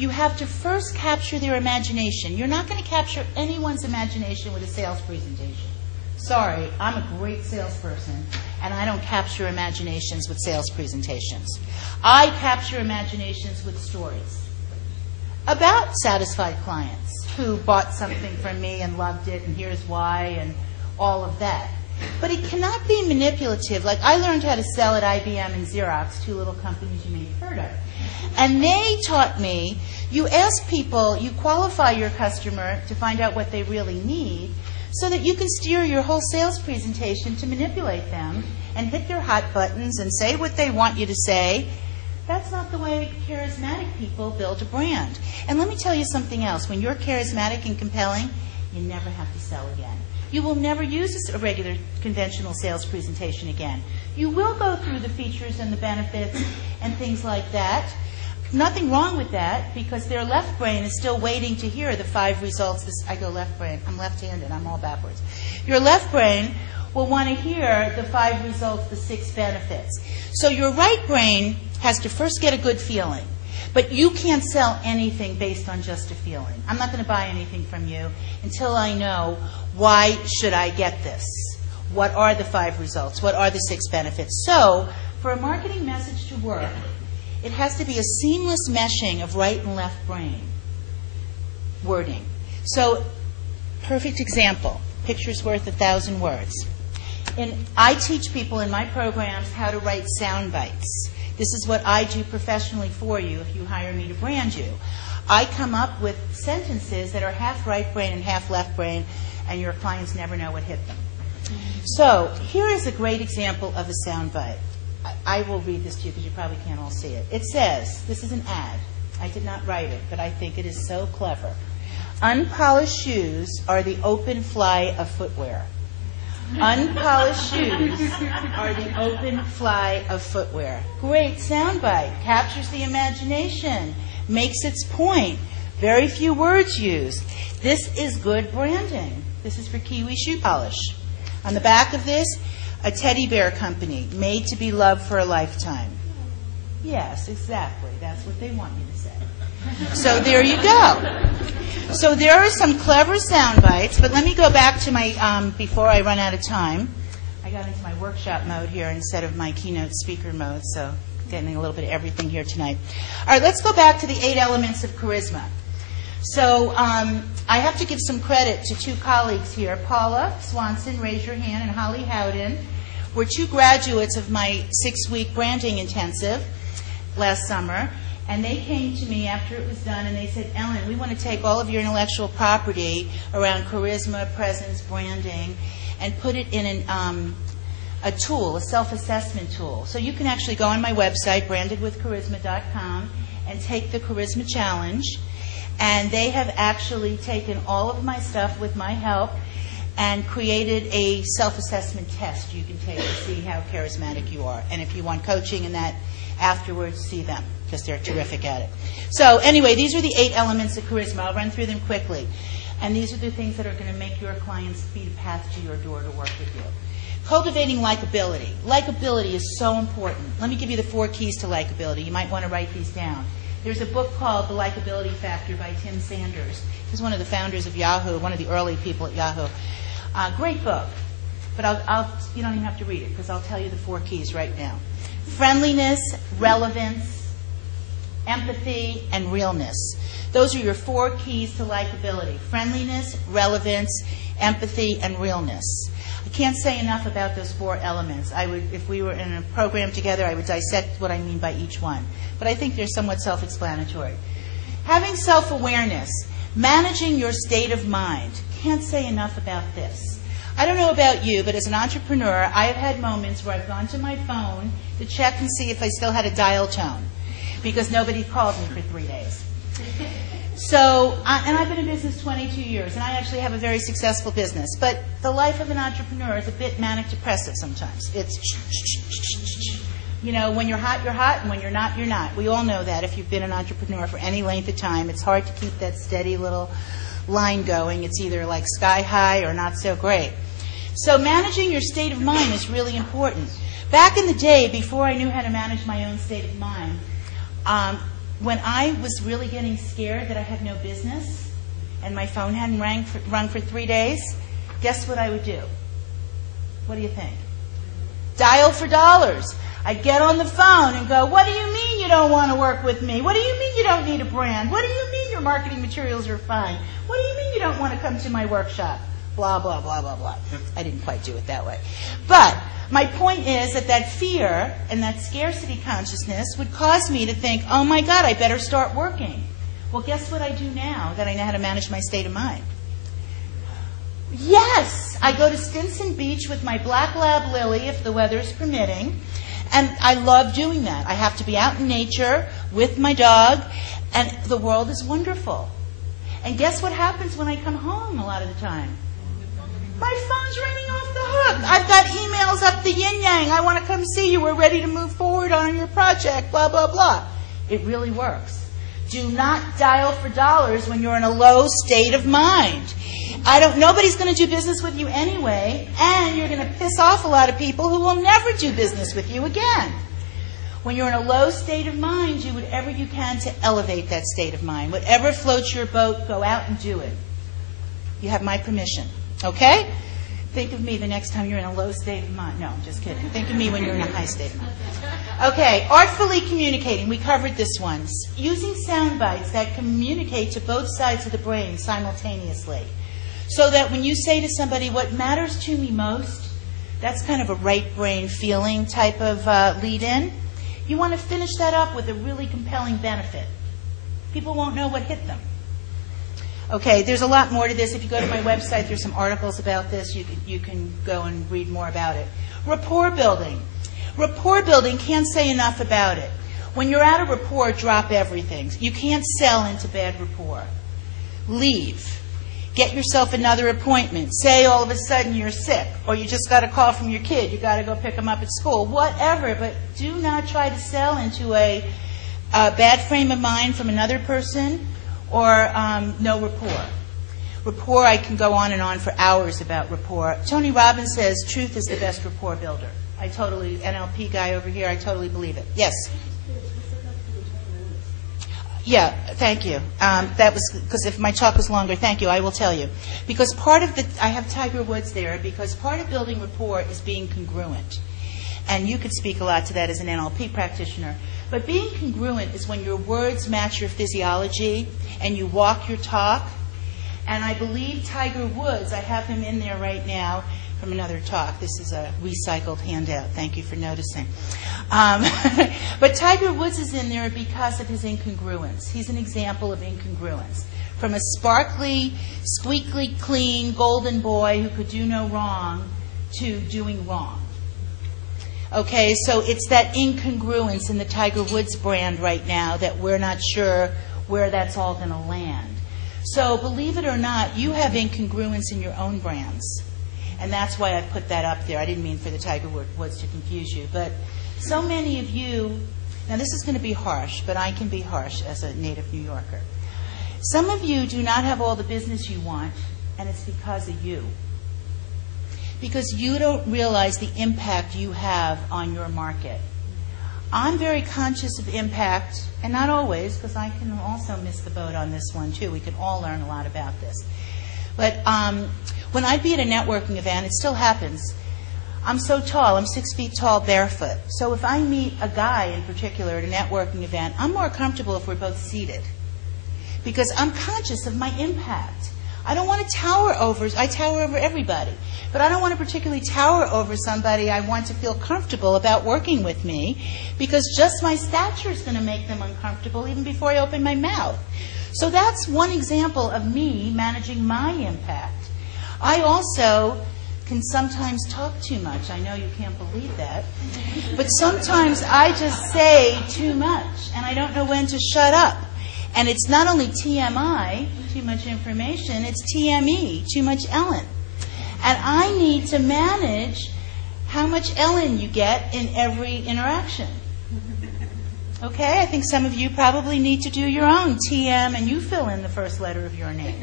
you have to first capture their imagination. You're not going to capture anyone's imagination with a sales presentation. Sorry, I'm a great salesperson, and I don't capture imaginations with sales presentations. I capture imaginations with stories about satisfied clients who bought something from me and loved it, and here's why, and all of that. But it cannot be manipulative. Like, I learned how to sell at IBM and Xerox, two little companies you may have heard of. And they taught me, you ask people, you qualify your customer to find out what they really need, so that you can steer your whole sales presentation to manipulate them and hit their hot buttons and say what they want you to say. That's not the way charismatic people build a brand. And let me tell you something else. When you're charismatic and compelling, you never have to sell again. You will never use a regular conventional sales presentation again. You will go through the features and the benefits and things like that. Nothing wrong with that, because their left brain is still waiting to hear the 5 results. I go left brain. I'm left-handed. I'm all backwards. Your left brain will want to hear the 5 results, the 6 benefits. So your right brain has to first get a good feeling. But you can't sell anything based on just a feeling. I'm not going to buy anything from you until I know, why should I get this? What are the 5 results? What are the 6 benefits? So for a marketing message to work, it has to be a seamless meshing of right and left brain wording. So, perfect example. Picture's worth 1,000 words. I teach people in my programs how to write sound bites. This is what I do professionally for you if you hire me to brand you. I come up with sentences that are half right brain and half left brain, and your clients never know what hit them. So, here is a great example of a sound bite. I will read this to you because you probably can't all see it. It says, this is an ad. I did not write it, but I think it is so clever. Unpolished shoes are the open fly of footwear. Unpolished shoes are the open fly of footwear. Great soundbite. Captures the imagination. Makes its point. Very few words used. This is good branding. This is for Kiwi Shoe Polish. On the back of this, a teddy bear company, made to be loved for a lifetime. Yes, exactly. That's what they want you to say. So there you go. So there are some clever sound bites, but let me go back to my, before I run out of time. I got into my workshop mode here instead of my keynote speaker mode, so getting a little bit of everything here tonight. All right, let's go back to the 8 elements of charisma. So I have to give some credit to 2 colleagues here. Paula Swanson, raise your hand, and Holly Howden were 2 graduates of my 6-week branding intensive last summer. And they came to me after it was done, and they said, Ellen, we want to take all of your intellectual property around charisma, presence, branding, and put it in a tool, a self-assessment tool. So you can actually go on my website, brandedwithcharisma.com, and take the Charisma Challenge. And they have actually taken all of my stuff with my help and created a self-assessment test you can take to see how charismatic you are. And if you want coaching in that afterwards, see them, because they're terrific at it. So anyway, these are the 8 elements of charisma. I'll run through them quickly. And these are the things that are going to make your clients beat a path to your door to work with you. Cultivating likability. Likability is so important. Let me give you the 4 keys to likability. You might want to write these down. There's a book called The Likability Factor by Tim Sanders. He's one of the founders of Yahoo, one of the early people at Yahoo. Great book. But you don't even have to read it, because I'll tell you the 4 keys right now. Friendliness, relevance, empathy, and realness. Those are your 4 keys to likability. Friendliness, relevance, empathy, and realness. I can't say enough about those 4 elements. If we were in a program together, I would dissect what I mean by each one. But I think they're somewhat self-explanatory. Having self-awareness, managing your state of mind. Can't say enough about this. I don't know about you, but as an entrepreneur, I have had moments where I've gone to my phone to check and see if I still had a dial tone, because nobody called me for 3 days. So, and I've been in business 22 years, and I actually have a very successful business. But the life of an entrepreneur is a bit manic-depressive sometimes. It's, you know, when you're hot, and when you're not, you're not. We all know that if you've been an entrepreneur for any length of time. It's hard to keep that steady little line going. It's either like sky high or not so great. So managing your state of mind is really important. Back in the day, before I knew how to manage my own state of mind, when I was really getting scared that I had no business and my phone hadn't rung for 3 days, guess what I would do? What do you think? Dial for dollars. I'd get on the phone and go, what do you mean you don't want to work with me? What do you mean you don't need a brand? What do you mean your marketing materials are fine? What do you mean you don't want to come to my workshop? Blah, blah, blah, blah, blah. I didn't quite do it that way. But my point is that fear and that scarcity consciousness would cause me to think, oh my God, I better start working. Well, guess what I do now that I know how to manage my state of mind? Yes, I go to Stinson Beach with my black lab Lily, if the weather's permitting, and I love doing that. I have to be out in nature with my dog, and the world is wonderful. And guess what happens when I come home a lot of the time? My phone's ringing off the hook. I've got emails up the yin-yang. I want to come see you. We're ready to move forward on your project, blah, blah, blah. It really works. Do not dial for dollars when you're in a low state of mind. Nobody's going to do business with you anyway, and you're going to piss off a lot of people who will never do business with you again. When you're in a low state of mind, do whatever you can to elevate that state of mind. Whatever floats your boat, go out and do it. You have my permission. Okay? Think of me the next time you're in a low state of mind. No, I'm just kidding. Think of me when you're in a high state of mind. Okay, artfully communicating. We covered this once. Using sound bites that communicate to both sides of the brain simultaneously. So that when you say to somebody, what matters to me most, that's kind of a right brain feeling type of lead-in. You want to finish that up with a really compelling benefit. People won't know what hit them. Okay, there's a lot more to this. If you go to my website, there's some articles about this. You can go and read more about it. Rapport building. Rapport building, can't say enough about it. When you're out of rapport, drop everything. You can't sell into bad rapport. Leave. Get yourself another appointment. Say all of a sudden you're sick, or you just got a call from your kid. You got to go pick them up at school. Whatever, but do not try to sell into a bad frame of mind from another person or no rapport. Rapport, I can go on and on for hours about rapport. Tony Robbins says truth is the best rapport builder. NLP guy over here, I totally believe it. Yes? Yeah, thank you. That was because if my talk was longer, thank you, I will tell you. Because I have Tiger Woods there, because part of building rapport is being congruent. And you could speak a lot to that as an NLP practitioner. But being congruent is when your words match your physiology and you walk your talk. And I believe Tiger Woods, I have him in there right now from another talk. This is a recycled handout. Thank you for noticing. But Tiger Woods is in there because of his incongruence. He's an example of incongruence. From a sparkly, squeaky clean golden boy who could do no wrong to doing wrong. Okay, so it's that incongruence in the Tiger Woods brand right now that we're not sure where that's all going to land. So believe it or not, you have incongruence in your own brands. And that's why I put that up there. I didn't mean for the Tiger Woods to confuse you. But so many of you, now this is going to be harsh, but I can be harsh as a native New Yorker. Some of you do not have all the business you want, and it's because of you. Because you don't realize the impact you have on your market. I'm very conscious of impact, and not always, because I can also miss the boat on this one too. We can all learn a lot about this. But when I'd be at a networking event, it still happens. I'm so tall. I'm 6 feet tall, barefoot. So if I meet a guy in particular at a networking event, I'm more comfortable if we're both seated. Because I'm conscious of my impact. I don't want to tower over. I tower over everybody. But I don't want to particularly tower over somebody I want to feel comfortable about working with me, because just my stature is going to make them uncomfortable even before I open my mouth. So that's one example of me managing my impact. I also can sometimes talk too much. I know you can't believe that. But sometimes I just say too much, and I don't know when to shut up. And it's not only TMI, too much information, it's TME, too much Ellen. And I need to manage how much Ellen you get in every interaction. Okay, I think some of you probably need to do your own TM, and you fill in the first letter of your name.